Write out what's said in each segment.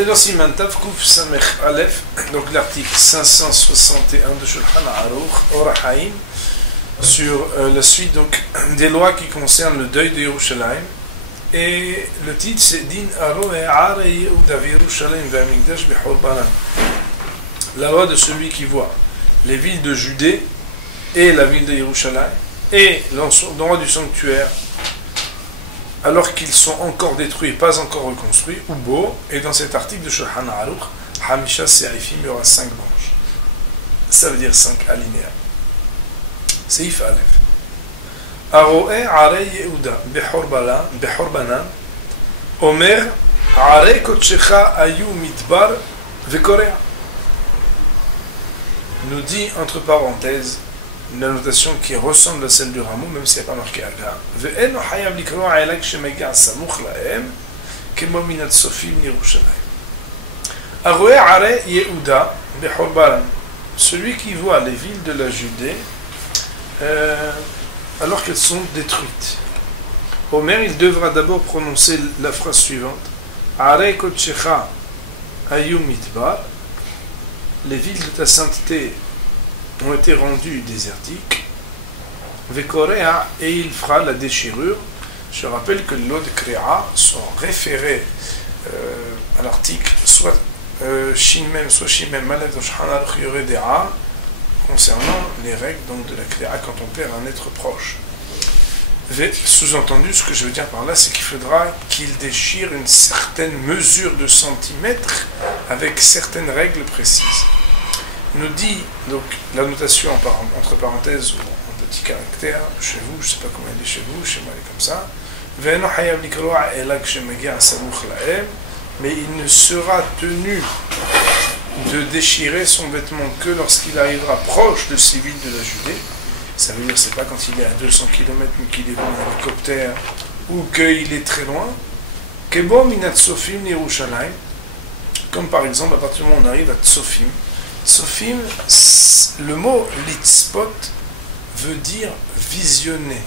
est dans Siman Tav Kuf Samech Aleph, donc l'article 561 de Shulchan Aruch Or HaHaim, sur la suite donc des lois qui concernent le deuil de Yerushalayim. Et le titre c'est Din Aro et Are Yehuda Yerushalayim Ve'amigdash Bechorbanan. La loi de celui qui voit les villes de Judée et la ville de Yerushalayim et l'endroit du sanctuaire alors qu'ils sont encore détruits, pas encore reconstruits, ou beaux. Et dans cet article de Shulchan Aruch, Hamisha Serifim, il y aura 5 branches. Ça veut dire 5 alinéas. Seif Aleph. Aroe Are Yehuda Bechorbanan Omer Are Kotshecha Ayu Midbar Vekorea. Nous dit entre parenthèses une notation qui ressemble à celle du rameau, même si elle n'est pas marquée à gare. Ve'en hayav likroa elak shemega samuch lahem kemo minat sofim Yerushalayim. Aroe Are Yehuda Bechorbanan. Celui qui voit les villes de la Judée alors qu'elles sont détruites. Omer, il devra d'abord prononcer la phrase suivante. Are kotshecha ayu mitbar. Les villes de ta sainteté ont été rendues désertiques. Vekorea, et il fera la déchirure. Je rappelle que l'eau de Créa sont référés à l'article soit Shimem, soit Shimem Malef dans Shulchan Aruch Yoreh Dea concernant les règles donc, de la Créa quand on perd un être proche. Sous-entendu, ce que je veux dire par là, c'est qu'il faudra qu'il déchire une certaine mesure de centimètres avec certaines règles précises. Il nous dit, donc, la notation entre parenthèses ou en petit caractère, chez vous, je ne sais pas comment elle est chez vous, chez moi elle est comme ça, mais il ne sera tenu de déchirer son vêtement que lorsqu'il arrivera proche de ces villes de la Judée. Ça veut dire c'est pas quand il est à 200 km mais qu'il est dans un hélicoptère ou qu'il est très loin. Kebo minat Sofim Yerushalayim, comme par exemple à partir du moment où on arrive à Tsofim. Tsofim, le mot litzpot veut dire visionner.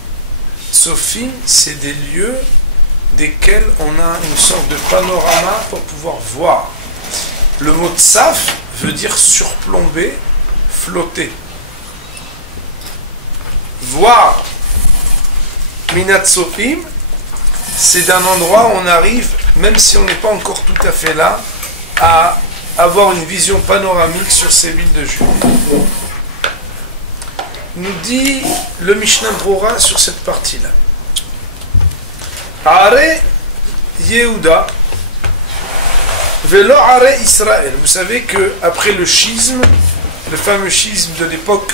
Tsofim, c'est des lieux desquels on a une sorte de panorama pour pouvoir voir. Le mot tsaf veut dire surplomber, flotter. Voir Minat Sofim, c'est d'un endroit où on arrive, même si on n'est pas encore tout à fait là, à avoir une vision panoramique sur ces villes de Judée. Nous dit le Mishnah Brora sur cette partie-là. Are Yehuda Velo Are Israël. Vous savez qu'après le schisme, le fameux schisme de l'époque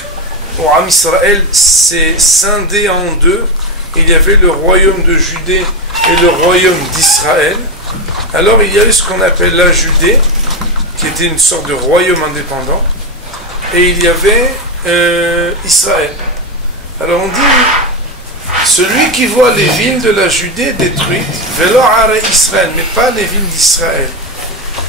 où Am Israël s'est scindé en deux, il y avait le royaume de Judée et le royaume d'Israël. Alors il y a eu ce qu'on appelle la Judée, qui était une sorte de royaume indépendant, et il y avait Israël. Alors on dit, celui qui voit les villes de la Judée détruites, Velo Are Israël, mais pas les villes d'Israël,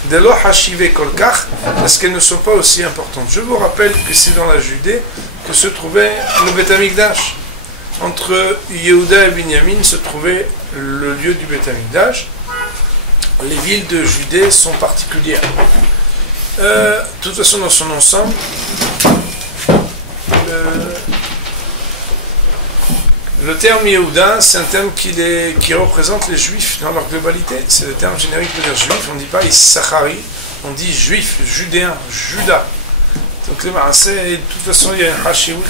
Delo Hashive Kolkach, parce qu'elles ne sont pas aussi importantes. Je vous rappelle que c'est dans la Judée que se trouvait le Beth Amikdash. Entre Yehuda et Binyamin se trouvait le lieu du Beth Amikdash. Les villes de Judée sont particulières. De toute façon, dans son ensemble, le terme Yehuda, c'est un terme qui représente les Juifs dans leur globalité. C'est le terme générique pour dire Juif. On ne dit pas Issachari, on dit Juif, Judéen, Juda. Donc de toute façon, il y a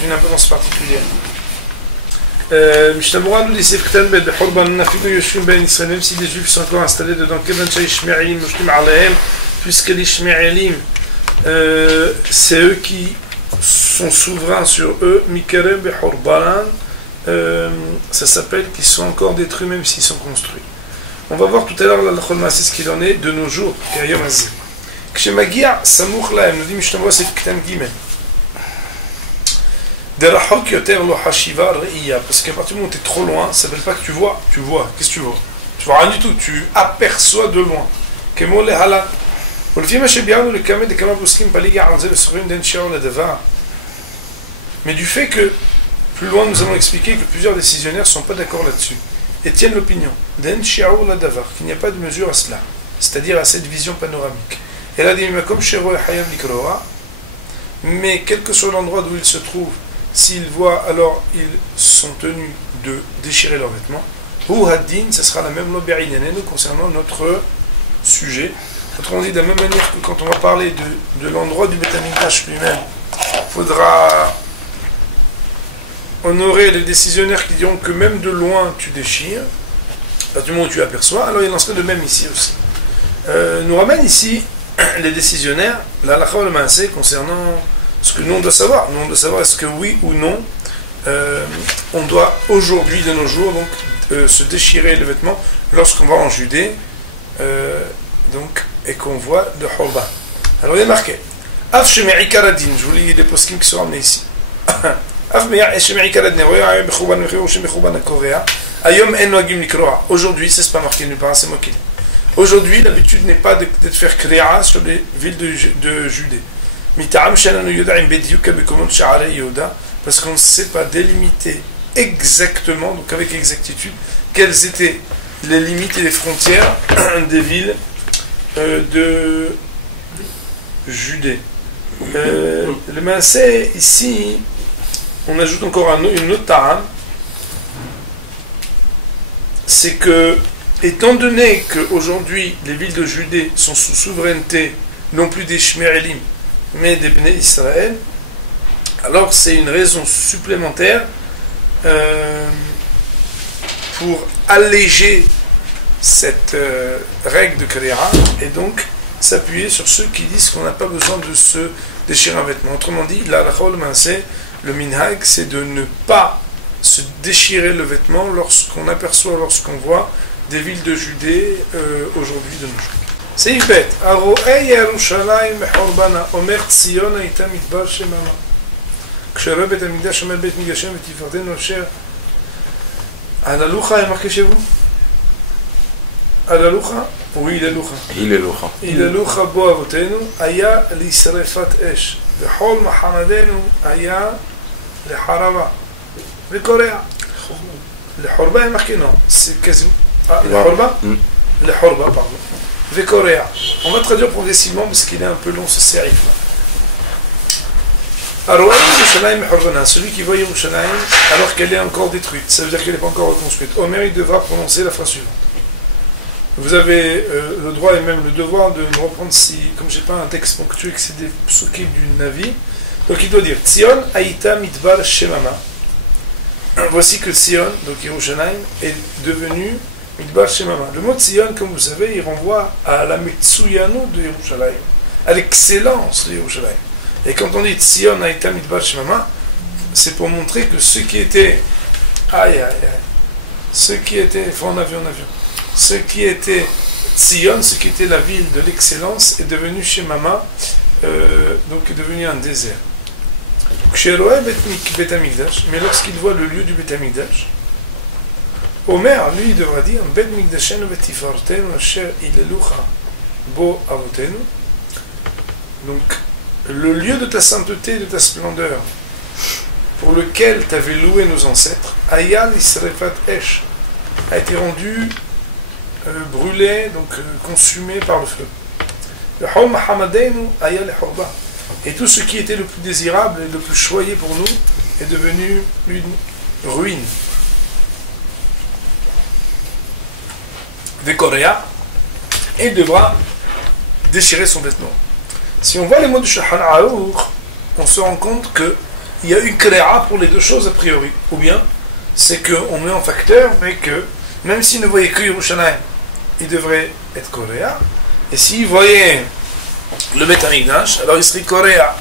une importance particulière. Mishnah Brora nous dit même si les Juifs sont encore installés dedans, puisque les Ishmaélim, c'est eux qui sont souverains sur eux, Mikerem Bechorbanan, ça s'appelle qu'ils sont encore détruits même s'ils sont construits. On va voir tout à l'heure c'est ce qu'il en est de nos jours. Kshemagia Samuch Lahem, nous dit Mishnah Brora, c'est Ktan Gimel. Derachok Yoter Lo Hashiva Reiya, parce qu'à partir du moment où tu es trop loin, ça ne veut pas que tu vois. Qu'est-ce que tu vois? Tu vois rien du tout, tu aperçois de loin. Kemo Lehala. Mais du fait que, plus loin nous allons expliquer que plusieurs décisionnaires ne sont pas d'accord là-dessus et tiennent l'opinion qu'il n'y a pas de mesure à cela. c'est-à-dire à cette vision panoramique. Et là, mais quel que soit l'endroit où ils se trouvent, s'ils voient, alors ils sont tenus de déchirer leurs vêtements. Ou haddin, ce sera la même loi concernant notre sujet. Autrement dit, de la même manière que quand on va parler de l'endroit du Beth Amikdash lui-même, il faudra honorer les décisionnaires qui diront que même de loin tu déchires, à du moment où tu aperçois, alors il en serait de même ici aussi. Nous ramène ici les décisionnaires, la halakha ou le maaseh, concernant ce que nous on doit savoir. Nous on doit savoir est-ce que oui ou non, on doit aujourd'hui, de nos jours, donc, se déchirer les vêtements lorsqu'on va en Judée, donc, et qu'on voit le Horba. Alors il y a marqué, Af Shemei Karadin, je vous lis les poskim qui sont ramenés ici. Aujourd'hui, c'est pas marqué nulle part, c'est moi qui l'ai. Aujourd'hui, l'habitude n'est pas de faire créa sur les villes de Judée. Parce qu'on ne sait pas délimiter exactement, donc avec exactitude, quelles étaient les limites et les frontières des villes de Judée. Le maaseh, ici, on ajoute encore une autre ta'am, c'est que, étant donné qu'aujourd'hui les villes de Judée sont sous souveraineté non plus des Shmerelim mais des Bnei Israël, alors c'est une raison supplémentaire pour alléger cette règle de Kriya et donc s'appuyer sur ceux qui disent qu'on n'a pas besoin de se déchirer un vêtement. Autrement dit, la halakha ou le maaseh, le minhag, c'est de ne pas se déchirer le vêtement lorsqu'on aperçoit, lorsqu'on voit des villes de Judée aujourd'hui de nos jours. סעיף ב' הרואה ירושלים בחורבנה אומר ציון הייתה מדבר שממה כשרואה בית המקדש אומר בית מקדשם ותפארתנו אשר על הלוחה est marqué chez vous על הלוחה ou היללוחה בו אבותינו היה לשרפת אש וכל מחמדנו היה לחרבה וקורע לחורבה est marqué non c'est quasiment לחורבה pardon Vekorea. On va traduire progressivement parce qu'il est un peu long ce sérif. Celui qui voit Yerushalayim alors qu'elle est encore détruite, ça veut dire qu'elle n'est pas encore reconstruite. Omer, il devra prononcer la phrase suivante. Vous avez le droit et même le devoir de me reprendre si, comme je n'ai pas un texte ponctué, que c'est des psukim du Navi. Donc il doit dire Tzion Haïta Midbar Shemama. Voici que Tzion, donc Yerushalayim, est devenu Midbar Shemama. Le mot Tzion, comme vous savez, il renvoie à la Metsuyano de Yerushalayim, à l'excellence de Yerushalayim. Et quand on dit Tzion Haïta Midbar Shemama, c'est pour montrer que ce qui était, ce qui était, en avion, ce qui était Tzion, ce qui était la ville de l'excellence, est devenu Shemama, donc est devenu un désert. Mais lorsqu'il voit le lieu du Bet Amikdash, Omer, lui, il devra dire Bet Mikdashenu vetifartenu asher ilelucha bo avotenu. Donc, le lieu de ta sainteté et de ta splendeur, pour lequel t'avais loué nos ancêtres, Ayal Isrefat Esh, a été rendu brûlé, donc consumé par le feu. Le Hol Mahamadenu Ayal Horba. Et tout ce qui était le plus désirable et le plus choyé pour nous est devenu une ruine. Vekorea, et il devra déchirer son vêtement. Si on voit les mots du Shulchan Aruch, on se rend compte qu'il y a une créa pour les deux choses a priori. Ou bien, c'est qu'on met en facteur, mais que même s'il ne voyait que Yerushalayim, il devrait être Korea. Et s'il voyait le Bet Amikdash, alors il serait Korea.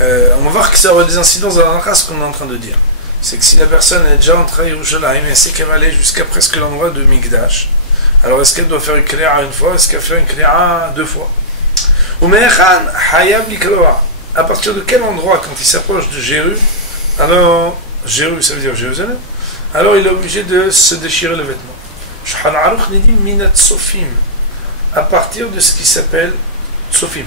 On va voir que ça aura des incidences dans la ce qu'on est en train de dire. C'est que si la personne est déjà entrée à Yerushalayim et sait qu'elle va aller jusqu'à presque l'endroit de Mikdash, alors est-ce qu'elle doit faire une créa une fois, est-ce qu'elle fait une créa deux fois? À partir de quel endroit, quand il s'approche de Jéru, alors Jéru ça veut dire Jérusalem, alors il est obligé de se déchirer le vêtement. Shulchan Aruch dit Minat Sofim, à partir de ce qui s'appelle Sofim.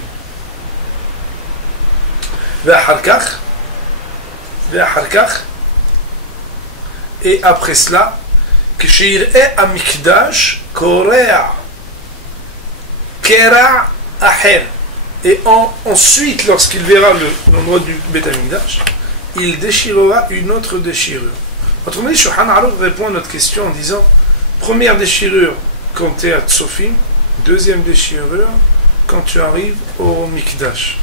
Et après cela, Kshir'e Amikdash Korea. Kera Aher. Et ensuite, lorsqu'il verra l'endroit du Beth Amikdash, il déchirera une autre déchirure. Autrement dit, Shulchan Aruch répond à notre question en disant, première déchirure quand tu es à Tzofim, deuxième déchirure quand tu arrives au Mikdash.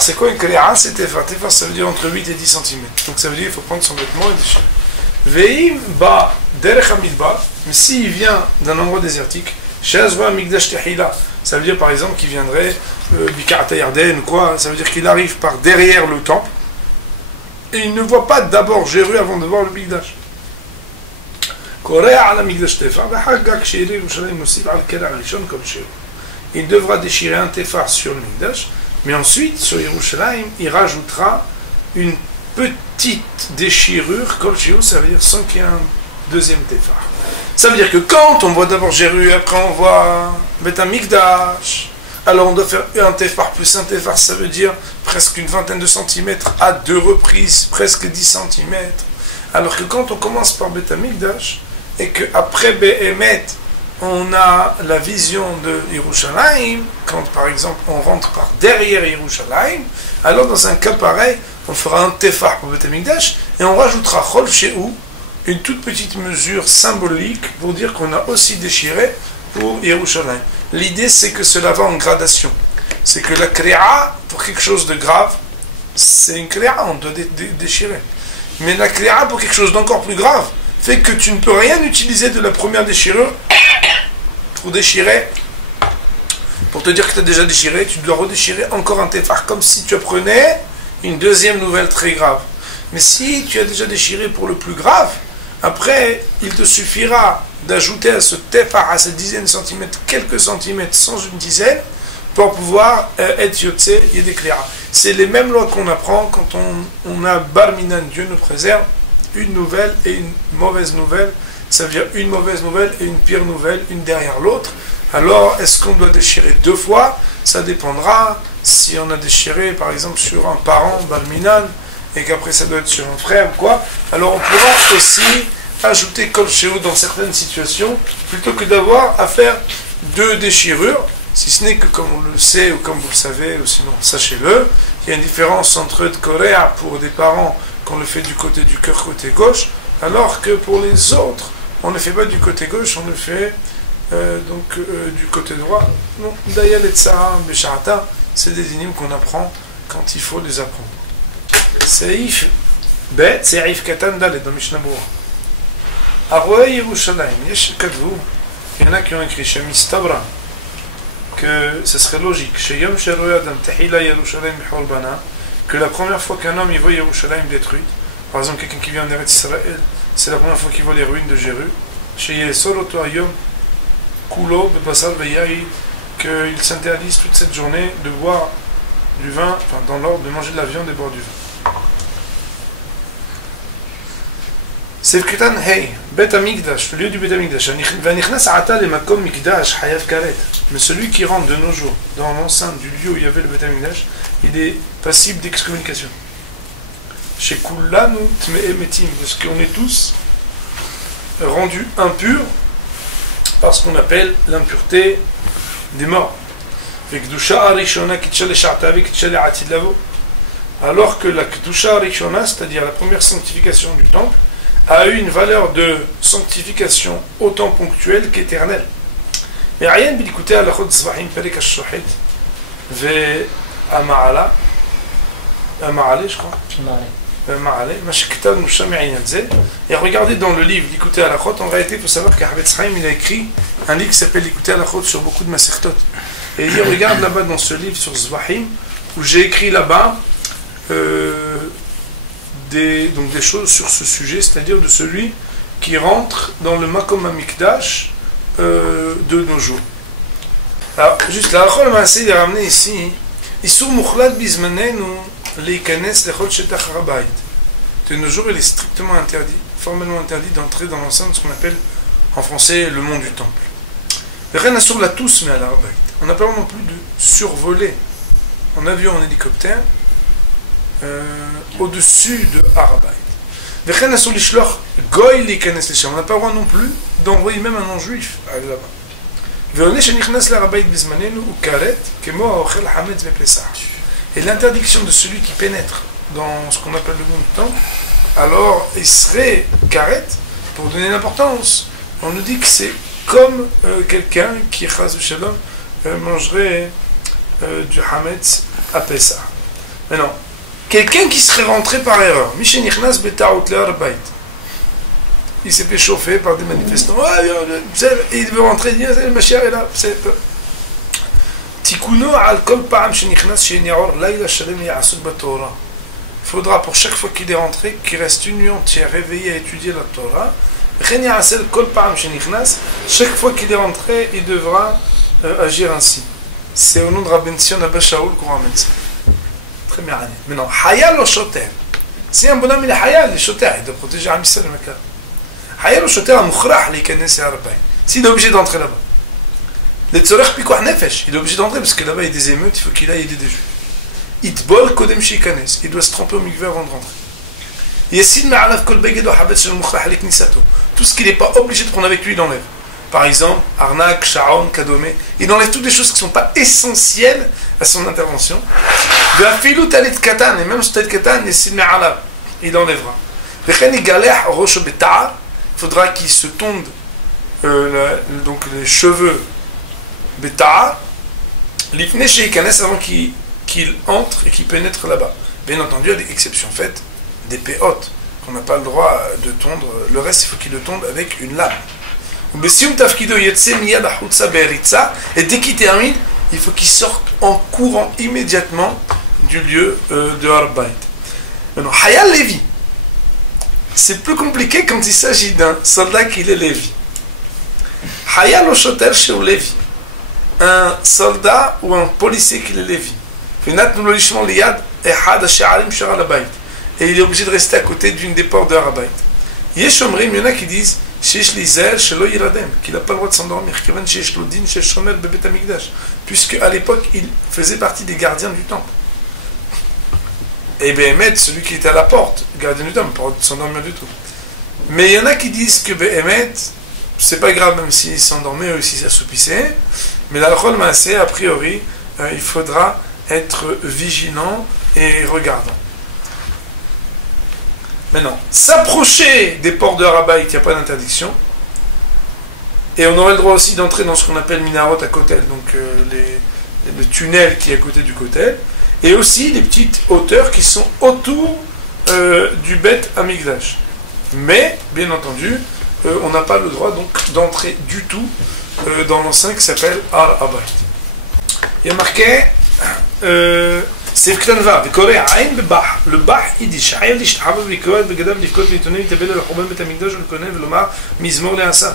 C'est quoi une kri'a? C'est tefar. Tefar, ça veut dire entre 8 et 10 cm. Donc ça veut dire qu'il faut prendre son vêtement et déchirer. Ve'im ba derech hamidbar, mais s'il vient d'un endroit désertique, shazwa mikdash tehila, ça veut dire par exemple qu'il viendrait Bikarat Yarden ou quoi, ça veut dire qu'il arrive par derrière le temple et il ne voit pas d'abord Jéru avant de voir le Mikdash. Il devra déchirer un tefar sur le Mikdash, mais ensuite sur Yerushalayim il rajoutera une petite déchirure, Kol Shehu, ça veut dire sans qu'il y ait un deuxième tefar. Ça veut dire que quand on voit d'abord Jéru, après on voit Beth Amikdash, alors on doit faire un tefar plus un tefar, ça veut dire presque une vingtaine de centimètres à deux reprises, presque 10 centimètres. Alors que quand on commence par Beth Amikdash, et qu'après Behemet, on a la vision de Yerushalayim, quand par exemple on rentre par derrière Yerushalayim, alors dans un cas pareil, on fera un tefar pour Beth Amikdash, et on rajoutera Chol Shehu, une toute petite mesure symbolique pour dire qu'on a aussi déchiré pour Yerushalayim. L'idée c'est que cela va en gradation. C'est que la kri'a, pour quelque chose de grave, c'est une kri'a, on doit déchirer. Mais la kri'a pour quelque chose d'encore plus grave, fait que tu ne peux rien utiliser de la première déchirure pour déchirer, pour te dire que tu as déjà déchiré, tu dois redéchirer encore un tefar, comme si tu apprenais une deuxième nouvelle très grave. Mais si tu as déjà déchiré pour le plus grave, après, il te suffira d'ajouter à ce tefar, à cette dizaine de centimètres, quelques centimètres sans une dizaine, pour pouvoir être yotse yedekli'a. C'est les mêmes lois qu'on apprend quand on a bar minan, Dieu nous préserve, une nouvelle et une mauvaise nouvelle, ça veut dire une mauvaise nouvelle et une pire nouvelle, une derrière l'autre. Alors, est-ce qu'on doit déchirer deux fois? Ça dépendra si on a déchiré, par exemple, sur un parent, bar minan, et qu'après ça doit être sur un frère ou quoi. Alors on pourra aussi ajouter Kol Shehu dans certaines situations, plutôt que d'avoir à faire deux déchirures, si ce n'est que comme on le sait ou comme vous le savez, ou sinon sachez-le, il y a une différence entre Korea pour des parents qu'on le fait du côté du cœur côté gauche, alors que pour les autres, on ne le fait pas du côté gauche, on le fait du côté droit. Non, Dayal et Tzara, Besha'ata, c'est des dynimes qu'on apprend quand il faut les apprendre. Seif Bet, Seif Katan Dalet dans Mishnah Berurah. Aroé Yerushalayim, Yesh Kadvu, il y en a qui ont écrit chez Mistabra que ce serait logique, chez Yom Sheroy Adam Tehila Yerushalayim B'Horbana, que la première fois qu'un homme il voit Yerushalayim détruite, par exemple quelqu'un qui vient d'Eretz Israël, c'est la première fois qu'il voit les ruines de Jéru, chez Yesor Oto Ayom Kulo Bebasar Veyaï, qu'il s'interdise toute cette journée de boire du vin, enfin dans l'ordre de manger de la viande et boire du vin. C'est Ketan Hey, Bet Amikdash, le lieu du Bet Amikdash. Vanichnas Ata le Makom Mikdash Hayav Karet. Mais celui qui rentre de nos jours dans l'enceinte du lieu où il y avait le Bet Amikdash, il est passible d'excommunication. Chez Kullanu Tme'e Metim, parce qu'on est tous rendus impurs par ce qu'on appelle l'impureté des morts. Alors que la Kedusha Rishona, c'est-à-dire la première sanctification du temple, a eu une valeur de sanctification autant ponctuelle qu'éternelle. Et rien d'écouter à la Chod Zvahim Perek Ashohet Ve Ama'ala, Ama'ale, je crois. Ama'ale, Mashkital Moucham Yadze. Et regardez dans le livre d'écouter à la Chod, en réalité, il faut savoir qu'Havetz Chaim, il a écrit un livre qui s'appelle l'écouter à la Chod sur beaucoup de Masertot. Et il regarde là-bas dans ce livre sur Zvahim, où j'ai écrit là-bas des choses sur ce sujet, c'est-à-dire de celui qui rentre dans le Makom HaMikdash de nos jours. Alors, juste là, on va essayer de ramener ici Isur Mukhlat Bizmanenu Leikanes Lechol Shetach Harabait. De nos jours, il est strictement interdit, formellement interdit d'entrer dans l'enceinte de ce qu'on appelle en français le mont du temple. Rien n'a sur la tous, mais à l'Harabait. On n'a pas non plus de survoler en avion, en hélicoptère, au-dessus de Harabait. On n'a pas le droit non plus d'envoyer même un non-juif là-bas. Et l'interdiction de celui qui pénètre dans ce qu'on appelle le monde du temps, alors il serait karet, pour donner l'importance. On nous dit que c'est comme quelqu'un qui, chas v'shalom, mangerait du hametz à Pessah. Maintenant, quelqu'un qui serait rentré par erreur, il s'est fait chauffer par des manifestants, et il veut rentrer, il dit, le Mashiach est là, il faudra pour chaque fois qu'il est rentré qu'il reste une nuit entière réveillé à étudier la Torah. Chaque fois qu'il est rentré, il devra agir ainsi. C'est au nom de Rabbi Sion Abba Shaul qu'on ramène ça. Très bien. Maintenant, Hayal ou Shoter. Si un bonhomme il est Hayal, il est Shoter, il doit protéger Am Yisrael le Makar. Hayal ou Shoter, Mukhrah, il est s'il est obligé d'entrer là-bas. Les Tzorech Pikuach Nefesh, il est obligé d'entrer parce que là-bas il y a des émeutes, il faut qu'il aille aider des Juifs. Itbol Kodem Shikanes, il doit se tremper au mikveh avant de rentrer. Yessid Ma'alav Kol Beged ou Habet Shel Mukhrah Alik Nisato. Tout ce qu'il n'est pas obligé de prendre avec lui, il enlève. Par exemple, arnaque, sharon, kadome. Il enlève toutes les choses qui ne sont pas essentielles à son intervention. De la filou talit katan, et même ce talit katan, il enlèvera. Il faudra qu'il se tonde donc les cheveux beta, l'ifne chez Ikanes avant qu'il entre et qu'il pénètre là-bas. Bien entendu, il y a des exceptions faites, des péotes, qu'on n'a pas le droit de tondre. Le reste, il faut qu'il le tonde avec une lame. Et dès qu'il termine, il faut qu'il sorte en courant immédiatement du lieu de Harbaït. Maintenant, Hayal Lévi, c'est plus compliqué quand il s'agit d'un soldat qui est Lévi. Hayal Oshoter chez Lévi, un soldat ou un policier qui est Lévi. Et il est obligé de rester à côté d'une des portes de Harbaït. Il y en a qui disent qu'il n'a pas le droit de s'endormir, puisque à l'époque il faisait partie des gardiens du temple. Et Béhémet, celui qui était à la porte, gardien du temple, ne peut pas s'endormir du tout. Mais il y en a qui disent que Béhémet, c'est pas grave même s'il s'endormait ou s'il s'assoupissait, mais l'alcool massé, a priori, il faudra être vigilant et regardant. Maintenant, s'approcher des portes de Harabait, il n'y a pas d'interdiction. Et on aurait le droit aussi d'entrer dans ce qu'on appelle Minarot à Kotel, donc le tunnel qui est à côté du Kotel. Et aussi les petites hauteurs qui sont autour du Beth Amikdash. Mais, bien entendu, on n'a pas le droit donc d'entrer du tout dans l'enceinte qui s'appelle Harabait. Il y a marqué... סעיף קטן ו' וקורא עין בבח, לבח יידיש, חייב להשתחווה ולקרוא את בגדיו, לבכות ולהתאונן, להתאבל על החורבן בית המקדש ולקונן ולומר מזמור לאסף.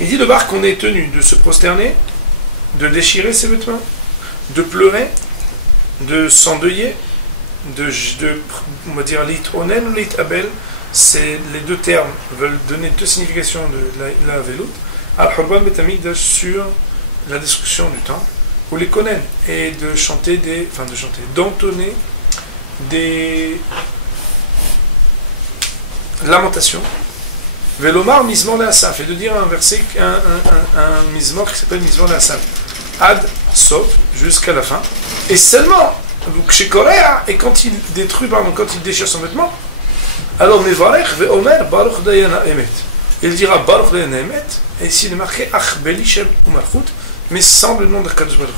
Il dit le bar qu'on est tenu de se prosterner, de déchirer ses vêtements, de pleurer, de s'endeuiller, on va dire l'itonen ou l'itaabel, c'est les deux termes veulent donner deux significations de la veloute, al-Khurban bet Hamikdash sur la destruction du temple, ou les konen, et de chanter d'entonner des lamentations, velomar mizmor le'asaf, et de dire un verset, un mizmor qui s'appelle mizmor le'asaf, ad sof, jusqu'à la fin, et seulement, chez Korea, et quand il détruit, quand il déchire son vêtement, alors mevarech ve'omer baruch dayana emet, il dira baruch dayana emet, et ici il est marqué ach belishem u'malchut, mais sans le nom de Kadosh Baruch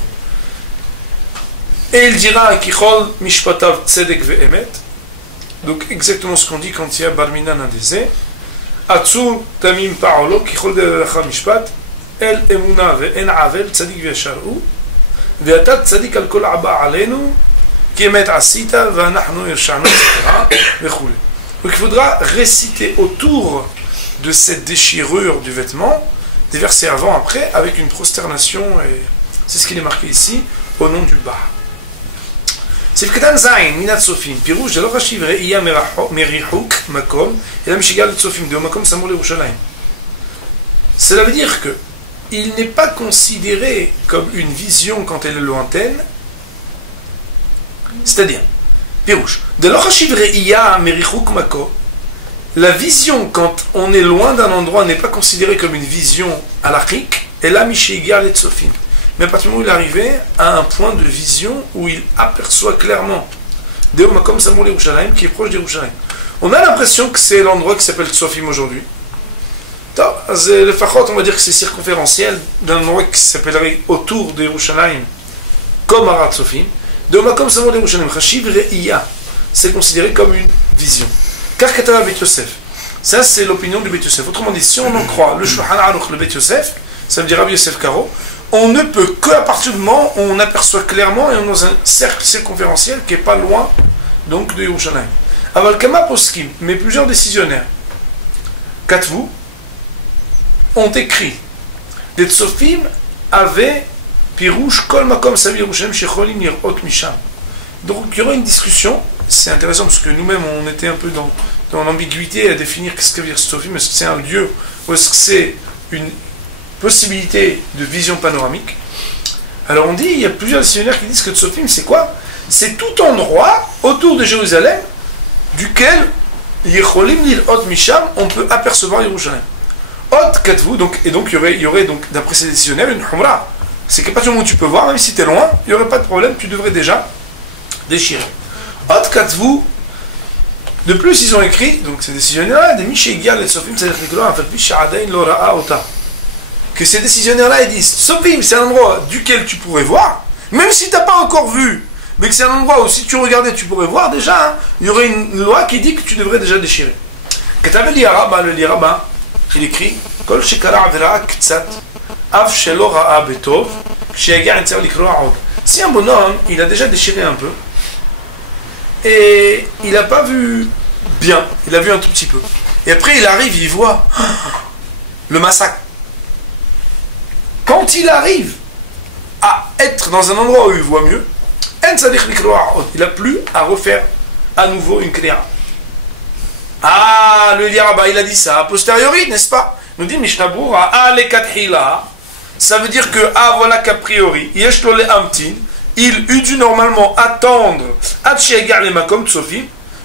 Hu. Et il dira Kichol Mishpatav Tzedek Ve'emet, donc exactement ce qu'on dit quand il y a Barminan Adézé, Atzur Tamim Pa'olo, Kichol Delecha Mishpat, El Emuna Ve'en Avel, Tzadik Ve'shar'u, Ve'atat Tzadik Al Kol Abba Alenu, Ki Emet Asita, Ve'anachnu Irshanu, etc. Donc il faudra réciter autour de cette déchirure du vêtement des versets avant, après, avec une prosternation, et c'est ce qu'il est marqué ici, au nom du Bah. C'est le Ketan Zayin, Minat Sofim, Pirouche, de l'Orashiv, Re'iyah Merihouk, Makom, et la Mishigal Sofim, de Makom Samol Yerushalayim. Cela veut dire que il n'est pas considéré comme une vision quand elle est lointaine, c'est-à-dire, Pirouche, de l'Orashiv, Re'iyah Merihouk, Makom, la vision, quand on est loin d'un endroit, n'est pas considérée comme une vision halachique, Et là, Mishéigar les Tsofim. Mais à partir du moment où il est arrivé à un point de vision où il aperçoit clairement Deo Makom Samoul Yerushalayim, qui est proche d'Yerushalayim. On a l'impression que c'est l'endroit qui s'appelle Tsofim aujourd'hui. Le Fachot, on va dire que c'est circonférentiel d'un endroit qui s'appellerait autour de Yerushalayim, comme Arat Tsofim. Deo Makom Samoul Yerushalayim, Chashiv Re'iya, c'est considéré comme une vision. Car Katara Bet Yosef, ça c'est l'opinion du Bet Yosef. Autrement dit, si on en croit le Shulchan Aruch, le Bet Yosef, ça veut dire Rabbi Yosef Karo, on ne peut qu'à partir du moment où on aperçoit clairement et on est dans un cercle circonférentiel qui n'est pas loin donc de Yerushalayim. Aval Kama Poskim, mais plusieurs décisionnaires, Katvu, ont écrit les Tsofim avaient Pirouche Kol Makom Savi Yerushalayim Shecholim Yirot Misham. Donc il y aura une discussion, c'est intéressant parce que nous-mêmes on était un peu dans l'ambiguïté à définir ce que veut dire Tsofim, est-ce que c'est un lieu ou est-ce que c'est une possibilité de vision panoramique. Alors on dit, il y a plusieurs décisionnaires qui disent que Tsofim c'est quoi? C'est tout endroit autour de Jérusalem duquel Yecholim Lil'ot Misham, on peut apercevoir Yerushalayim. Ot Katvu, donc il y aurait donc d'après ces décisionnaires une Humra. C'est qu'à partir du moment où tu peux voir, même si tu es loin, il n'y aurait pas de problème, tu devrais déjà déchirer. Ot Katvu, de plus ils ont écrit, donc ces décisionnaires-là, des Mishéigar les Tsofim, c'est-à-dire que ces décisionnaires-là, ils disent Tsofim, c'est un endroit duquel tu pourrais voir, même si tu n'as pas encore vu, mais que c'est un endroit où si tu regardais, tu pourrais voir déjà, hein, il y aurait une loi qui dit que tu devrais déjà déchirer. Katav le Liraba, il écrit Kol Shekara Avera Ktsat, Av Shelo Ra'a Betov, Sheyagar Etzer Likro Aod. Si un bonhomme, il a déjà déchiré un peu, et il n'a pas vu bien, il a vu un tout petit peu, et après il arrive, il voit le massacre. Quand il arrive à être dans un endroit où il voit mieux, il n'a plus à refaire à nouveau une kriya. Ah, le Liraba, il a dit ça a posteriori, n'est-ce pas? Nous dit Mishnah Berurah, ça veut dire que, voilà qu'a priori, il eût dû normalement attendre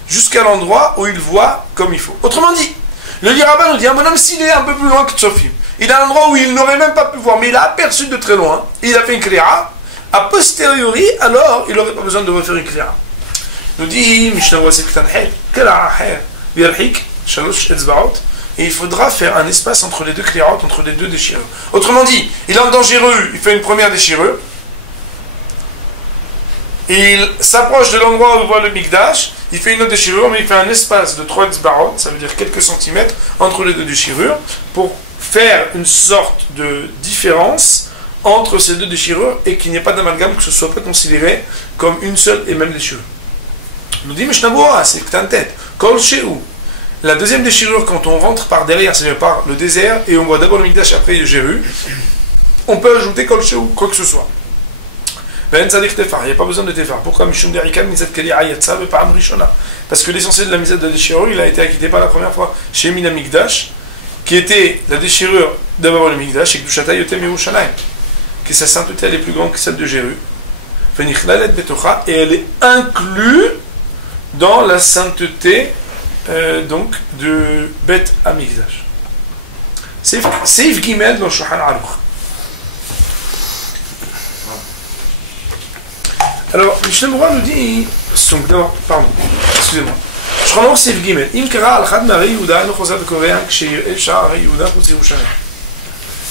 jusqu'à l'endroit où il voit comme il faut. Autrement dit, le Liraba nous dit, un bonhomme s'il est un peu plus loin que Tsofim, il a un endroit où il n'aurait même pas pu voir, mais il a aperçu de très loin, il a fait une kriya, a posteriori, alors il n'aurait pas besoin de refaire une kriya. Nous dit Mishnah Berurah, et il faudra faire un espace entre les deux kriyot, entre les deux déchirures. Autrement dit, il est en dangereux, il fait une première déchirure, il s'approche de l'endroit où il voit le Mikdash, il fait une autre déchirure, mais il fait un espace de 3 tzbarot, ça veut dire quelques centimètres entre les deux déchirures, pour faire une sorte de différence entre ces deux déchirures et qu'il n'y ait pas d'amalgame, que ce ne soit pas considéré comme une seule et même déchirure. Nous dit Mishnah Berurah, c'est que t'as une tête. Kol Shehu. La deuxième déchirure, quand on rentre par derrière, c'est-à-dire par le désert, et on voit d'abord le Mikdash, après le Jéru, on peut ajouter Kol Shehu, quoi que ce soit. Il n'y a pas besoin de tefar. Pourquoi? Parce que l'essentiel de la misette de la déchirure, il a été acquitté par la première fois chez Mina Mikdash, qui était la déchirure d'abord le Mikdash, et Kdushata Yotem Yerushalayim, que sa sainteté elle est plus grande que celle de Jéru. Et elle est inclue dans la sainteté donc de Bet Hamikdash. Seif Gimel dans Shulchan Aruch. Alors, Mishnah Berurah nous dit, pardon, excusez-moi. Shulchan Aruch Seif Gimel. Im kara al chad ma'arei Yehuda eno choser v'koreach kshe'yir'eh sha'ar harei Yehuda chutz Yerushalayim.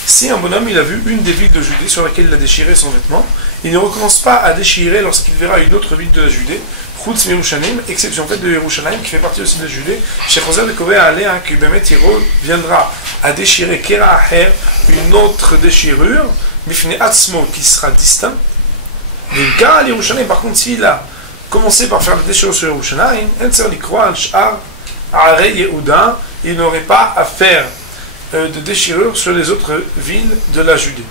Si un bonhomme il a vu une des villes de Judée sur laquelle il a déchiré son vêtement, il ne recommence pas à déchirer lorsqu'il verra une autre ville de la Judée, Chutz Yerushalayim, exception faite de Yerushalayim qui fait partie aussi de la Judée, chez Choser de Korea Alea, qui il reviendra à déchirer Kera Aher, une autre déchirure, Mifne Atzmo, qui sera distinct. Mais Gara Yerushalayim, par contre, s'il a commencé par faire la déchirure sur Yerushalayim, Enser Likroa Al-Sh'ar Arei Yehuda, il n'aurait pas à faire de déchirure sur les autres villes de la Judée.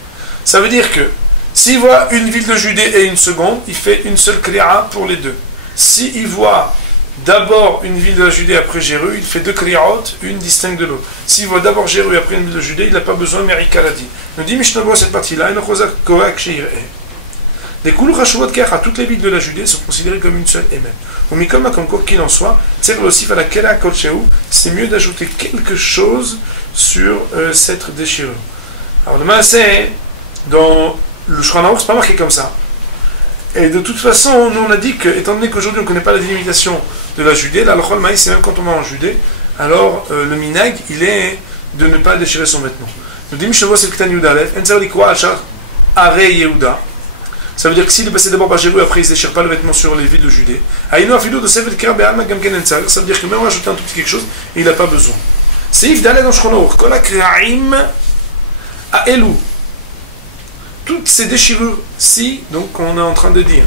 Ça veut dire que s'il voit une ville de Judée et une seconde, il fait une seule kriya pour les deux. S'il voit d'abord une ville de la Judée après Jéru, il fait deux kriyot, une distincte de l'autre. S'il voit d'abord Jéru et après une ville de Judée, il n'a pas besoin, mais Rikaladi. Nous dit Mishnah Berurah cette partie-là, les Koul Rashuvot Kera, toutes les villes de la Judée sont considérées comme une seule et même. Au Mikoma, comme quoi qu'il en soit, c'est mieux d'ajouter quelque chose sur cette déchirure. Alors le Maaseh, dans le Shulchan Aruch, c'est pas marqué comme ça. Et de toute façon, nous on a dit que, étant donné qu'aujourd'hui on ne connaît pas la délimitation de la Judée, la halakha, le maïs, c'est même quand on va en Judée, alors le minag, il est de ne pas déchirer son vêtement. Nous dit Mishnah c'est le Ktan Yuda Aleph, Enzer Likwa Achar Are Yehuda. Ça veut dire que s'il est passé d'abord par Jérusalem, après il ne se déchire pas le vêtement sur les villes de Judée. Aïno Afilou de Sevel Kira Be'alma Gamken Enzer. Ça veut dire que même on va ajouter un tout petit quelque chose, et il n'a pas besoin. Seif Dalet dans Shulchan Aruch, Kol HaKraim Ha'elu. Toutes ces déchirures-ci, donc on est en train de dire,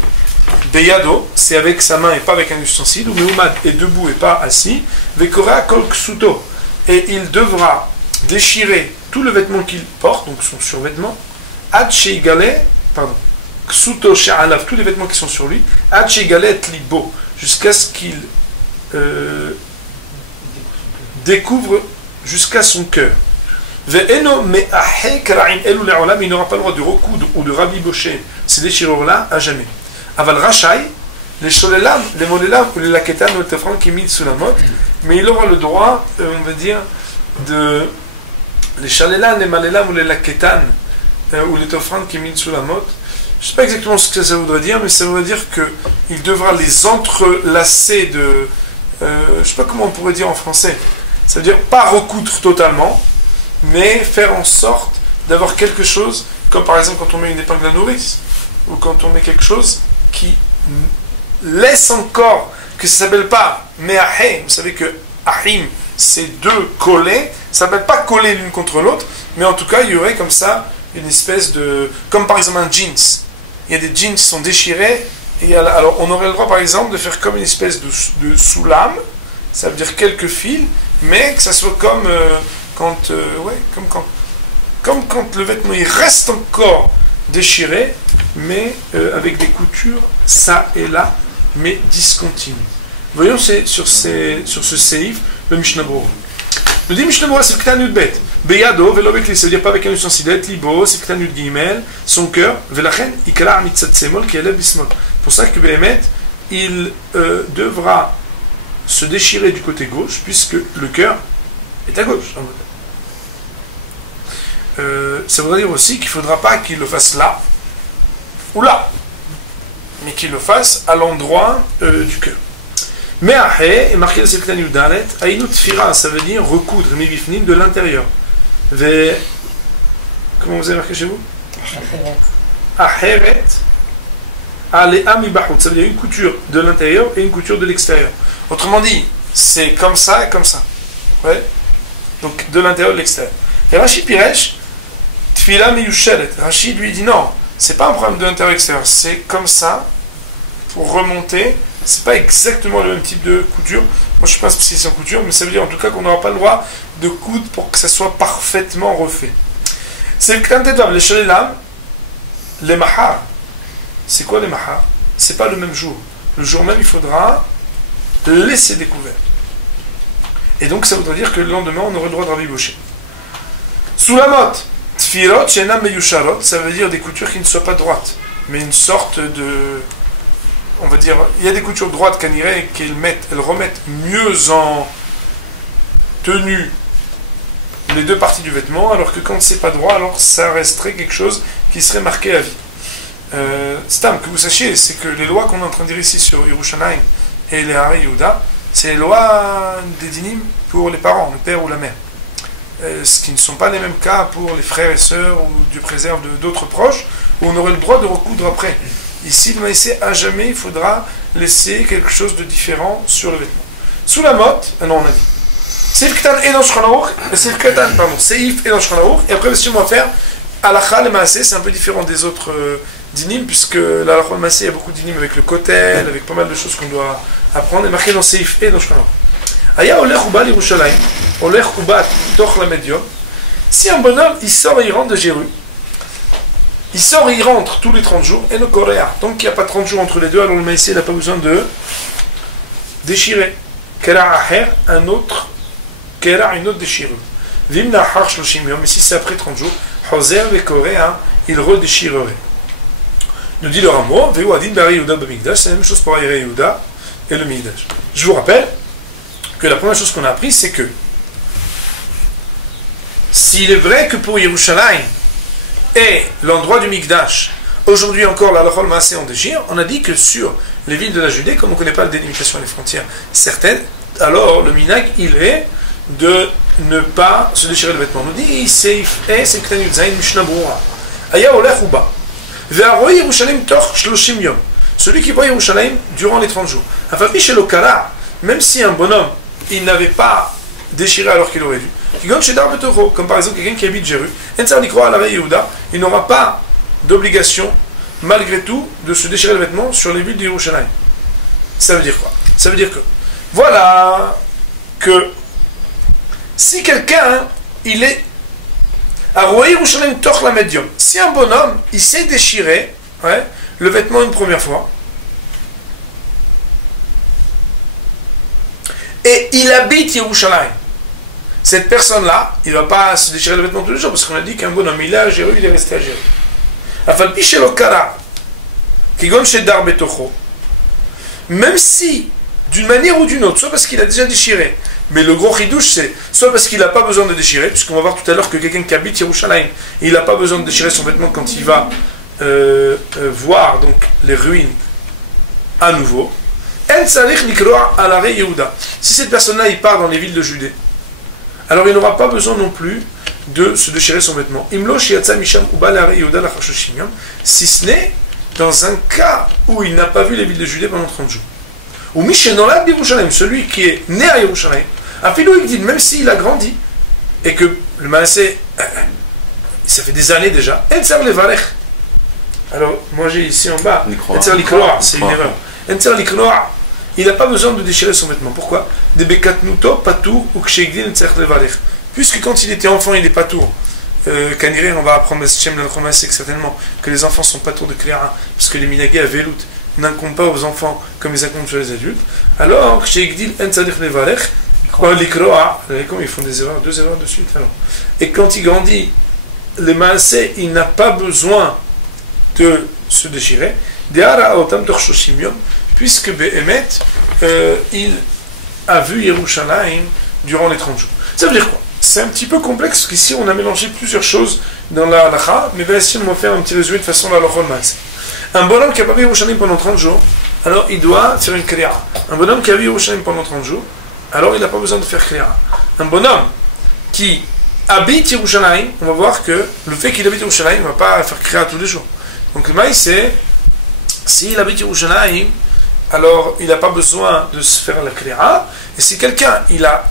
Beyado, c'est avec sa main et pas avec un ustensile, ou Meumad est debout et pas assis, Vekora Kol Ksuto, et il devra déchirer tout le vêtement qu'il porte, donc son survêtement, Ad Sheigale, pardon, Ksuto She'alav, tous les vêtements qui sont sur lui, Ad Sheigale et Libo, jusqu'à ce qu'il découvre jusqu'à son cœur. Il n'aura pas le droit de recoudre ou de rabibocher ces déchirures-là à jamais. Aval Rachai, les Sholelam, les Molelam ou les Laketan ou les Tefran qui mis sous la mot, mais il aura le droit, on va dire, de les Shalelam, les Malelam ou les Laketan ou les Tefran qui mis sous la mot. Je ne sais pas exactement ce que ça voudrait dire, mais ça voudrait dire qu'il devra les entrelacer de. Je ne sais pas comment on pourrait dire en français. Ça veut dire pas recoudre totalement, mais faire en sorte d'avoir quelque chose, comme par exemple quand on met une épingle à nourrice, ou quand on met quelque chose qui laisse encore, que ça ne s'appelle pas me'ahe, vous savez que ahim, c'est deux collés, ça ne s'appelle pas coller l'une contre l'autre, mais en tout cas il y aurait comme ça une espèce de, comme par exemple un jeans, il y a des jeans qui sont déchirés, et alors on aurait le droit par exemple de faire comme une espèce de soulam, ça veut dire quelques fils, mais que ça soit comme comme quand le vêtement il reste encore déchiré, mais avec des coutures ça et là, mais discontinues. Voyons sur ce seif le Mishnah Berurah. Le dit Mishnah Berurah c'est le Ktan Yudbet. Beyado velobekli, ça veut dire pas avec un ustensile, libo c'est le Ktan Yud Gimel, son cœur, velachen ikala mitzat semol qui élève bismol. Pour ça que Behemet il devra se déchirer du côté gauche puisque le cœur est à gauche. Ça voudrait dire aussi qu'il ne faudra pas qu'il le fasse là ou là, mais qu'il le fasse à l'endroit du cœur. Mais ahé est marqué dans le Ktan Yud Dalet, Aïnut Fira, ça veut dire recoudre, mivifnim, de l'intérieur. Comment vous avez marqué chez vous? Aheret. Alea mibahut, ça veut dire une couture de l'intérieur et une couture de l'extérieur. Autrement dit, c'est comme ça et comme ça. Ouais. Donc de l'intérieur et de l'extérieur. Et Rashi Piresh, Tfila miyushelet. Rashi lui dit non, c'est pas un problème de l'intérieur et de l'extérieur, c'est comme ça, pour remonter. C'est pas exactement le même type de couture. Moi je suis pas un spécialiste en couture, mais ça veut dire en tout cas qu'on n'aura pas le droit de coudre pour que ça soit parfaitement refait. C'est le Ktan Tetvav, les Shalelam, les Mahar. C'est quoi les Mahar? C'est pas le même jour. Le jour même il faudra laisser découvert. Et donc ça voudrait dire que le lendemain on aurait le droit de rabibocher. Soulamot, tfirot, shenam meyusharot, ça veut dire des coutures qui ne soient pas droites, mais une sorte de, on va dire, il y a des coutures droites qu'elles remettent mieux en tenue les deux parties du vêtement, alors que quand c'est pas droit, alors ça resterait quelque chose qui serait marqué à vie. Stam, que vous sachiez, c'est que les lois qu'on est en train de dire ici sur Yerushalayim et les Harei Yehuda, c'est les lois des dinim pour les parents, le père ou la mère. Ce qui ne sont pas les mêmes cas pour les frères et sœurs ou Dieu préserve d'autres proches, où on aurait le droit de recoudre après. Ici, le maïsé, à jamais, il faudra laisser quelque chose de différent sur le vêtement. Sous la motte, non, on a dit. Seif Ktan et dans Shulchan Aruch, Seif Ktan, pardon, Seif et dans Shulchan Aruch, et après, si on va faire Halakha le maasé, c'est un peu différent des autres dinim, puisque la halakha le maasé, il y a beaucoup de dinim avec le kotel, avec pas mal de choses qu'on doit apprendre, et marqué dans Seif et dans Shulchan Aruch. Aya olech uba l'Yerushalayim, olech uba toch la médium. Si un bonhomme, il sort et il rentre de Jéru, il sort et il rentre tous les 30 jours, et le Coréa. Donc il n'y a pas 30 jours entre les deux, alors le maïsé n'a pas besoin de déchirer. Kera aher, un autre, Kera, une autre déchirure. Vimna har shloshim yom, mais si c'est après 30 jours, Hoser ve Coréa, il redéchirerait. Nous dit le Ramo, Veu adin bari Yehuda b'mikdash, c'est la même chose pour Harei Yehuda et le Mikdash. Je vous rappelle que la première chose qu'on a appris, c'est que s'il est vrai que pour Yerushalayim, et l'endroit du Mikdash, aujourd'hui encore, la Lachol Maaseh on déchire, on a dit que sur les villes de la Judée, comme on ne connaît pas la délimitation et les frontières certaines, alors le minag, il est de ne pas se déchirer le vêtement. On nous dit, c'est Ktan Yudzaïn Mishnah Brura. Aya Olech Uba. Ve'aroi Yerushalayim toch 30 yom. Celui qui voit Yerushalayim durant les 30 jours. Afapi chez l'Okara, même si un bonhomme, il n'avait pas déchiré alors qu'il aurait dû. Comme par exemple quelqu'un qui habite Jéru, il n'aura pas d'obligation, malgré tout, de se déchirer le vêtement sur les villes de Yerushalayim. Ça veut dire quoi? Ça veut dire que, voilà, que si quelqu'un, il est à Yerushalayim toch la médium, si un bonhomme, il s'est déchiré, ouais, le vêtement une première fois, et il habite Yerushalayim, cette personne-là, il ne va pas se déchirer le vêtement tous les jours, parce qu'on a dit qu'un bonhomme, il est à Jéru, il est resté à Jéru. Même si, d'une manière ou d'une autre, soit parce qu'il a déjà déchiré, mais le gros chidouche, c'est soit parce qu'il n'a pas besoin de déchirer, puisqu'on va voir tout à l'heure que quelqu'un qui habite Yerushalayim, il n'a pas besoin de déchirer son vêtement quand il va voir donc les ruines à nouveau. Si cette personne-là, il part dans les villes de Judée, alors il n'aura pas besoin non plus de se déchirer son vêtement. Si ce n'est dans un cas où il n'a pas vu les villes de Judée pendant 30 jours. Ou celui qui est né à Yerushalayim, même s'il a grandi, et que le Maaseh, ça fait des années déjà, alors moi j'ai ici en bas, c'est une erreur. Il n'a pas besoin de déchirer son vêtement. Pourquoi? Puisque quand il était enfant, il est patour. Kaniré, on va apprendre certainement que les enfants sont patours de Kléa, parce que les minagés à Velout n'incombent pas aux enfants comme ils incombent sur les adultes. Alors, comme ils font des erreurs, 2 erreurs de suite. Alors. Et quand il grandit, le Maaseh, il n'a pas besoin de se déchirer. Puisque Behemet, il a vu Yerushalayim durant les 30 jours. Ça veut dire quoi? C'est un petit peu complexe, parce qu'ici on a mélangé plusieurs choses dans la halakha, mais ici on va faire un petit résumé de façon à la halakha maaseh. Un bonhomme qui n'a pas vu Yerushalayim pendant 30 jours, alors il doit faire une kriya. Un bonhomme qui a vu Yerushalayim pendant 30 jours, alors il n'a pas besoin de faire kriya. Un bonhomme qui habite Yerushalayim, on va voir que le fait qu'il habite Yerushalayim, il ne va pas faire kriya tous les jours. Donc le maïs, c'est s'il habite Yerushalayim, alors il n'a pas besoin de se faire la kriya. Et si quelqu'un il a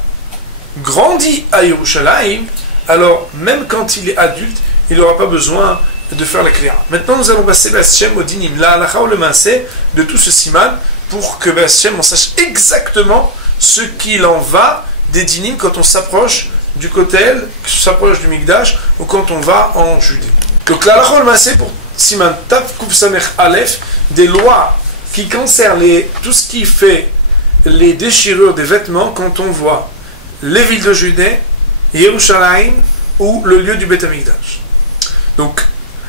grandi à Yerushalayim, alors même quand il est adulte, il n'aura pas besoin de faire la kriya. Maintenant nous allons passer B'Hashem au dinim, la halakha ou le maaseh de tout ce siman, pour que B'Hashem on sache exactement ce qu'il en va des dinim quand on s'approche du kotel, qu'on s'approche du Mikdash, ou quand on va en Judée. Donc la halakha ou le maaseh pour siman Tav Kuf Samech Aleph, des lois qui concernent tout ce qui fait les déchirures des vêtements quand on voit les villes de Judée, Yerushalayim ou le lieu du Beth Amikdash. Donc,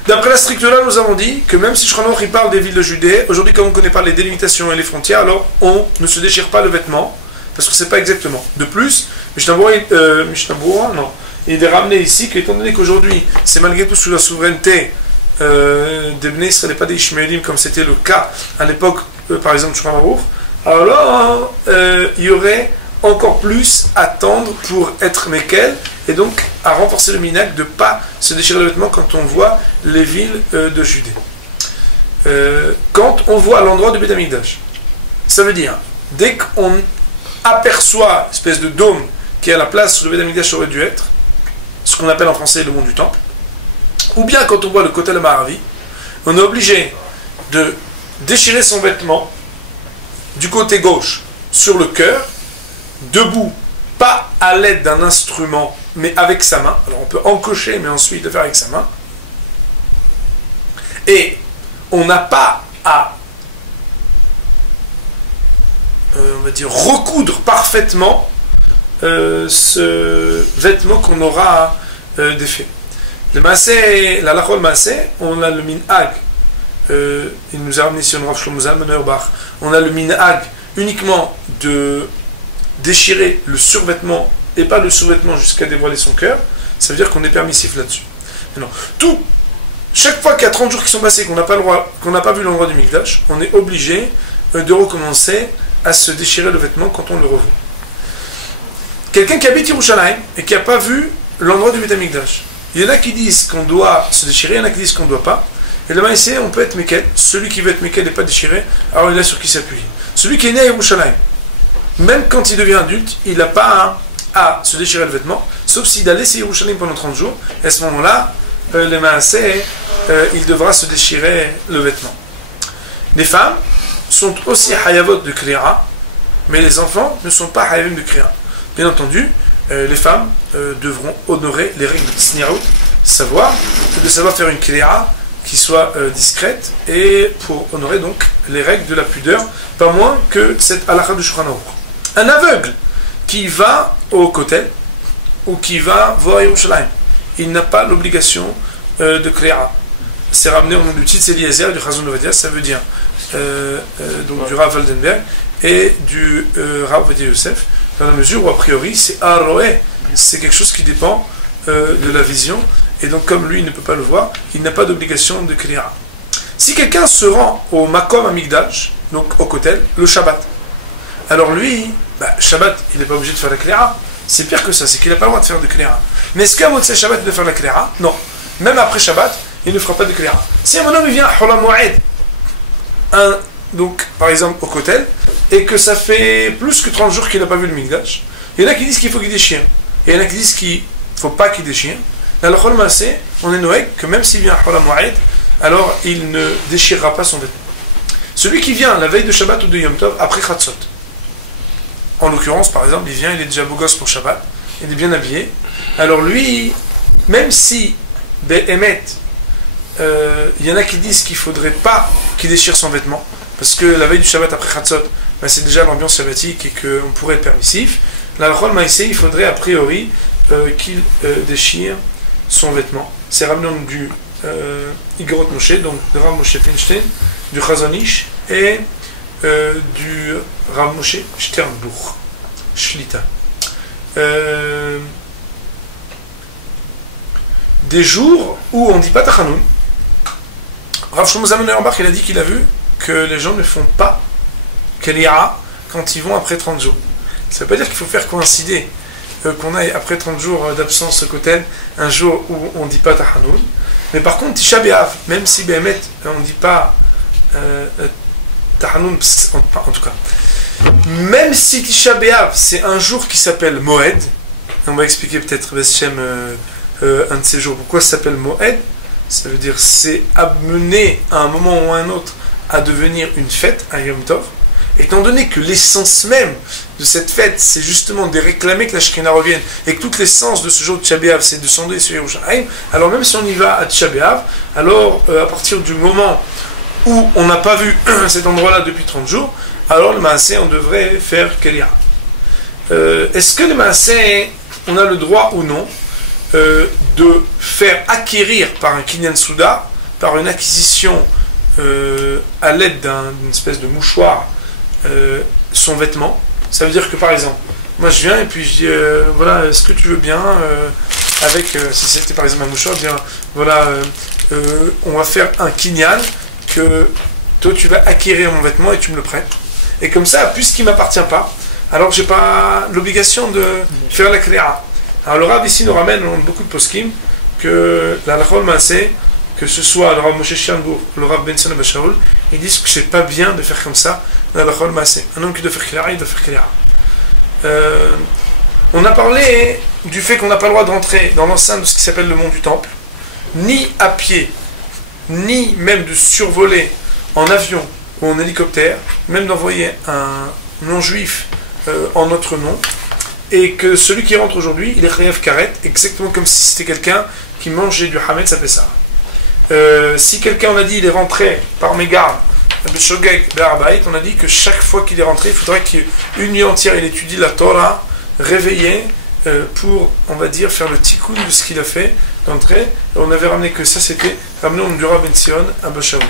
d'après la stricture là, nous avons dit que même si Shulchan il parle des villes de Judée, aujourd'hui comme on ne connaît pas les délimitations et les frontières, alors on ne se déchire pas le vêtement, parce que c'est pas exactement. De plus, Mishnah Brura, non, il est ramené ici qu'étant donné qu'aujourd'hui, c'est malgré tout sous la souveraineté des Bnei Israël et pas des Ishmaélim, comme c'était le cas à l'époque, par exemple, Shulchan Aruch, alors il y aurait encore plus à tendre pour être Mekel, et donc à renforcer le minag de ne pas se déchirer le vêtement quand on voit les villes de Judée. Quand on voit l'endroit du Beth Amikdash, ça veut dire, dès qu'on aperçoit une espèce de dôme qui est à la place où le Beth Amikdash aurait dû être, ce qu'on appelle en français le mont du Temple, ou bien quand on voit le Kotel Ma'aravi, on est obligé de déchirer son vêtement du côté gauche sur le cœur, debout, pas à l'aide d'un instrument, mais avec sa main. Alors on peut encocher, mais ensuite le faire avec sa main. Et on n'a pas à, on va dire, recoudre parfaitement ce vêtement qu'on aura défait. Le maaseh, la halakha maaseh, on a le minhag. Il nous a ramené ici Rav Shlomo Zalman Auerbach. On a le minhag uniquement de déchirer le survêtement et pas le sous-vêtement jusqu'à dévoiler son cœur. Ça veut dire qu'on est permissif là-dessus. Maintenant, tout chaque fois qu'il y a 30 jours qui sont passés, qu'on n'a pas vu l'endroit du Mikdash, on est obligé de recommencer à se déchirer le vêtement quand on le revoit. Quelqu'un qui habite Yerushalayim et qui n'a pas vu l'endroit du Beth Amikdash, il y en a qui disent qu'on doit se déchirer, il y en a qui disent qu'on ne doit pas. Et là-bas, ici, on peut être Mekel. Celui qui veut être Mekel n'est pas déchiré, alors il a sur qui s'appuyer. Celui qui est né à Yerushalayim, même quand il devient adulte, il n'a pas à se déchirer le vêtement, sauf s'il a laissé Yerushalayim pendant 30 jours. Et à ce moment-là, les Maaseh, il devra se déchirer le vêtement. Les femmes sont aussi Hayavot de Kriya, mais les enfants ne sont pas Hayavim de Kriya. Bien entendu, les femmes devront honorer les règles de Tsniaout, de savoir faire une Kriya qui soit discrète, et pour honorer donc les règles de la pudeur, pas moins que cette halakha du Shulchan Aruch. Un aveugle qui va au Kotel ou qui va voir Yerushalayim, il n'a pas l'obligation de Kriya. C'est ramené au nom du Tzitz Eliezer, du Chazon Ovadia, ça veut dire donc du Rav Waldenberg et du Rav Ovadia Yosef, dans la mesure où a priori c'est Aroé, c'est quelque chose qui dépend de la vision, et donc comme lui il ne peut pas le voir, il n'a pas d'obligation de Kriya. Si quelqu'un se rend au Makom Amikdash, donc au Kotel, le Shabbat, alors lui, Shabbat, il n'est pas obligé de faire la Kriya. C'est pire que ça, c'est qu'il n'a pas le droit de faire de Kriya. Mais est-ce qu'à Motzei Shabbat de faire la Kriya? Non. Même après Shabbat, il ne fera pas de Kriya. Si un homme vient à Holam Moed, donc par exemple au Kotel, et que ça fait plus que 30 jours qu'il n'a pas vu le Mikdash, il y en a qui disent qu'il faut qu'il déchire, et il y en a qui disent qu'il ne faut pas qu'il déchire. Dans le Chol Maaseh, on est noé que même s'il vient à Holam Moed, alors il ne déchirera pas son vêtement. Celui qui vient la veille de Shabbat ou de Yom Tov après Chatzot, en l'occurrence, par exemple, il vient, il est déjà beau gosse pour Shabbat, il est bien habillé. Alors lui, même si Be'emet, il y en a qui disent qu'il ne faudrait pas qu'il déchire son vêtement, parce que la veille du Shabbat après Chatzot, c'est déjà l'ambiance shabbatique et qu'on pourrait être permissif. La Chol Maaseh, il faudrait a priori qu'il déchire son vêtement. C'est ramené du Igrot Moshe, donc de Rav Moshe Feinstein, du Chazon Ish et du Rav Moshe Sternbuch, Shlita. Des jours où on ne dit pas Tachanoun, Rav Shlomo Zalman Auerbach, il a dit qu'il a vu que les gens ne font pas Kriya quand ils vont après 30 jours. Ça ne veut pas dire qu'il faut faire coïncider qu'on aille après 30 jours d'absence au Kotel, un jour où on ne dit pas Tachanoun. Mais par contre, Tisha B'Av, même si Behemet, on ne dit pas Tachanoun, en tout cas, même si Tisha B'Av, c'est un jour qui s'appelle Moed, on va expliquer peut-être Beshem un de ces jours pourquoi ça s'appelle Moed, ça veut dire c'est amené à un moment ou à un autre à devenir une fête, un Yom Tov, étant donné que l'essence même de cette fête, c'est justement de réclamer que la Shekinah revienne, et que toute l'essence de ce jour de Tisha B'Av, c'est de descendre sur Yerushalayim, alors même si on y va à Tisha B'Av, alors à partir du moment où on n'a pas vu cet endroit-là depuis 30 jours, alors le Maaseh, on devrait faire Kriya. Est-ce que le Maaseh, on a le droit ou non de faire acquérir par un Kinyan Souda, par une acquisition à l'aide d'une espèce de mouchoir, son vêtement? Ça veut dire que par exemple, moi je viens et puis je dis voilà, est-ce que tu veux bien avec, si c'était par exemple un mouchoir, bien voilà, on va faire un kinyan que toi tu vas acquérir mon vêtement et tu me le prêtes. Et comme ça, puisqu'il ne m'appartient pas, alors j'ai pas l'obligation de faire la kriya. Alors le Rav ici nous ramène dans beaucoup de poskim que la Chol Maaseh, que ce soit le Rav Moshe Sternbuch, le Rav Benson Abba Shaul, ils disent que c'est pas bien de faire comme ça dans la Chol Maaseh. Un homme qui doit faire kriya, il doit faire kriya. On a parlé du fait qu'on n'a pas le droit de rentrer dans l'enceinte de ce qui s'appelle le mont du Temple, ni à pied, ni même de survoler en avion ou en hélicoptère, même d'envoyer un non-juif en notre nom, et que celui qui rentre aujourd'hui, il est Chayav Karet, exactement comme si c'était quelqu'un qui mangeait du Hametz, ça fait ça. Si quelqu'un, on a dit, il est rentré par mégarde, on a dit que chaque fois qu'il est rentré, il faudrait qu'une nuit entière, il étudie la Torah, réveillé, pour, on va dire, faire le tikkun de ce qu'il a fait d'entrée. On avait ramené que ça, c'était ramené au Dura Ben Sion à Bashaou.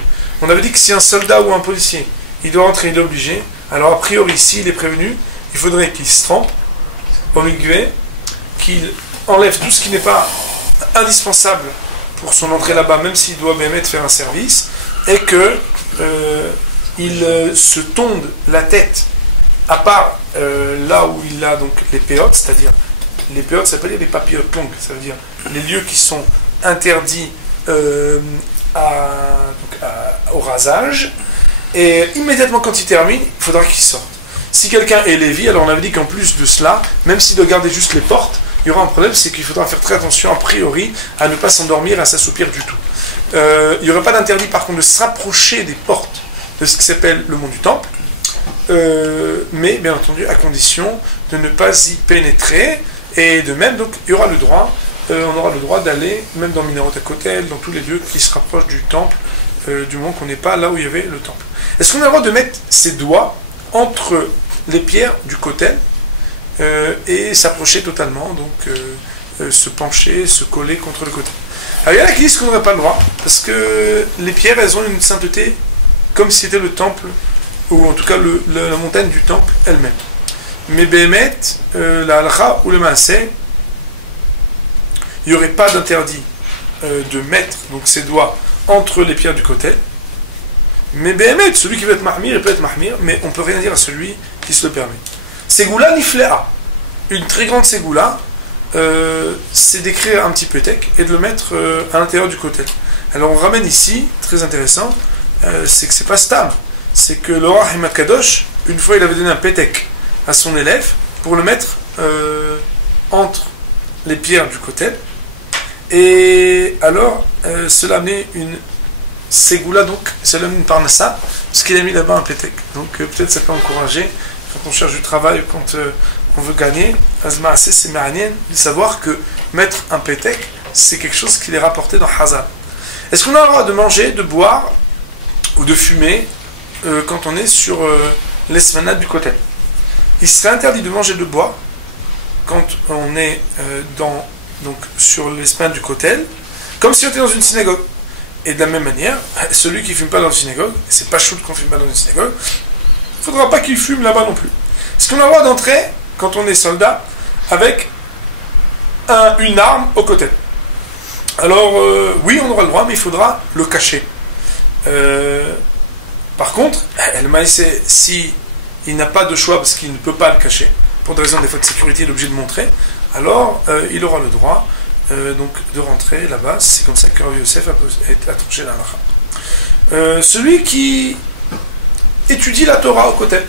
On avait dit que si un soldat ou un policier, il doit rentrer, il est obligé. Alors, a priori, s'il est prévenu, il faudrait qu'il se trempe au migué, qu'il enlève tout ce qui n'est pas indispensable pour son entrée là-bas, même s'il doit Béhémet faire un service, est que il se tonde la tête, à part là où il a donc les péotes, c'est-à-dire les péotes, ça veut dire les papillotes longues, ça veut dire les lieux qui sont interdits au rasage, et immédiatement quand il termine, il faudra qu'il sorte. Si quelqu'un est lévi, alors on avait dit qu'en plus de cela, même s'il doit garder juste les portes, il y aura un problème, c'est qu'il faudra faire très attention a priori à ne pas s'endormir et à s'assoupir du tout. Il n'y aurait pas d'interdit par contre de s'approcher des portes de ce qui s'appelle le mont du temple, mais bien entendu à condition de ne pas y pénétrer, et de même donc il y aura le droit, on aura le droit d'aller même dans Minarot HaKotel, dans tous les lieux qui se rapprochent du temple, du moment qu'on n'est pas là où il y avait le temple. Est-ce qu'on a le droit de mettre ses doigts entre les pierres du kotel et s'approcher totalement, donc se pencher, se coller contre le kotel? Alors il y en a qui disent qu'on n'aurait pas le droit, parce que les pierres, elles ont une sainteté comme si c'était le temple, ou en tout cas la montagne du temple elle-même. Mais Béhémet, la halakha ou le maaseh, il n'y aurait pas d'interdit de mettre donc ses doigts entre les pierres du kotel. Mais Béhémet, celui qui veut être mahmir, il peut être mahmir, mais on ne peut rien dire à celui qui se le permet. Ségoula nifléa, une très grande ségoula, c'est d'écrire un petit pétek et de le mettre à l'intérieur du kotel. Alors on ramène ici, très intéressant, c'est que c'est pas stam, c'est que le roi Himad Kadosh, une fois il avait donné un pétek à son élève pour le mettre entre les pierres du kotel, et alors cela amenait une ségoula, donc cela amenait une parnassa, parce qu'il a mis là-bas un pétek. Donc peut-être ça peut encourager, quand on cherche du travail, quand on veut gagner, c'est ma'anien de savoir que mettre un pétek, c'est quelque chose qui est rapporté dans Hazar. Est-ce qu'on a le droit de manger, de boire ou de fumer quand on est sur l'esplanade du kotel? Il serait interdit de manger et de boire quand on est donc sur l'esplanade du kotel, comme si on était dans une synagogue. Et de la même manière, celui qui ne fume pas dans une synagogue, c'est pas chaud qu'on ne fume pas dans une synagogue, il ne faudra pas qu'il fume là-bas non plus. Est-ce qu'on a le droit d'entrer, quand on est soldat, avec une arme au kotel? Alors, oui, on aura le droit, mais il faudra le cacher. Par contre, si il n'a pas de choix parce qu'il ne peut pas le cacher, pour des raisons des fois de sécurité, il est obligé de montrer, alors il aura le droit donc de rentrer là-bas. C'est comme ça que Rav Yosef a tranché la halakha. Celui qui étudie la Torah au kotel,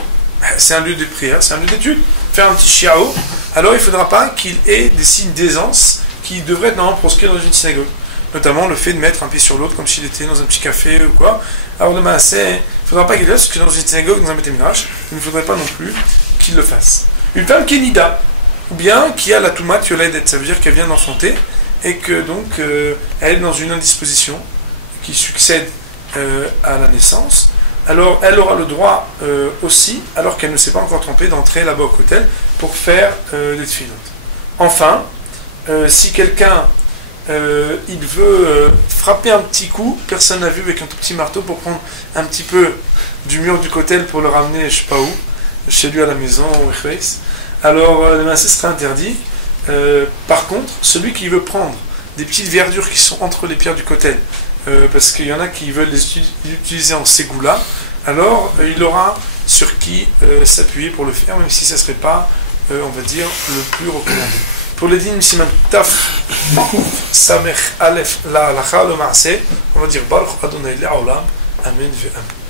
c'est un lieu de prière, c'est un lieu d'étude, faire un petit shiao, alors il ne faudra pas qu'il ait des signes d'aisance qui devraient être normalement proscrits dans une synagogue. Notamment le fait de mettre un pied sur l'autre comme s'il était dans un petit café ou quoi. Alors demain, il ne faudra pas qu'il le fasse, parce que dans une synagogue, dans un Bété-Midrash, il ne faudrait pas non plus qu'il le fasse. Une femme qui est nida, ou bien qui a la toumat yoledet, ça veut dire qu'elle vient d'enfanter, et que donc elle est dans une indisposition qui succède à la naissance, alors elle aura le droit aussi, alors qu'elle ne s'est pas encore trompée, d'entrer là-bas au kotel pour faire des tfilotes. Enfin, si quelqu'un il veut frapper un petit coup, personne n'a vu, avec un tout petit marteau pour prendre un petit peu du mur du kotel pour le ramener je sais pas où, chez lui à la maison, alors le massé sera interdit. Par contre, celui qui veut prendre des petites verdures qui sont entre les pierres du kotel, parce qu'il y en a qui veulent les utiliser en ségoula, alors il aura sur qui s'appuyer pour le faire, même si ça ne serait pas, on va dire, le plus recommandé. Pour les dîmes, Siman Taf, Samech Aleph, la halakha, le maaseh, on va dire Baruch Adonai Le'olam, Amen ve'amen.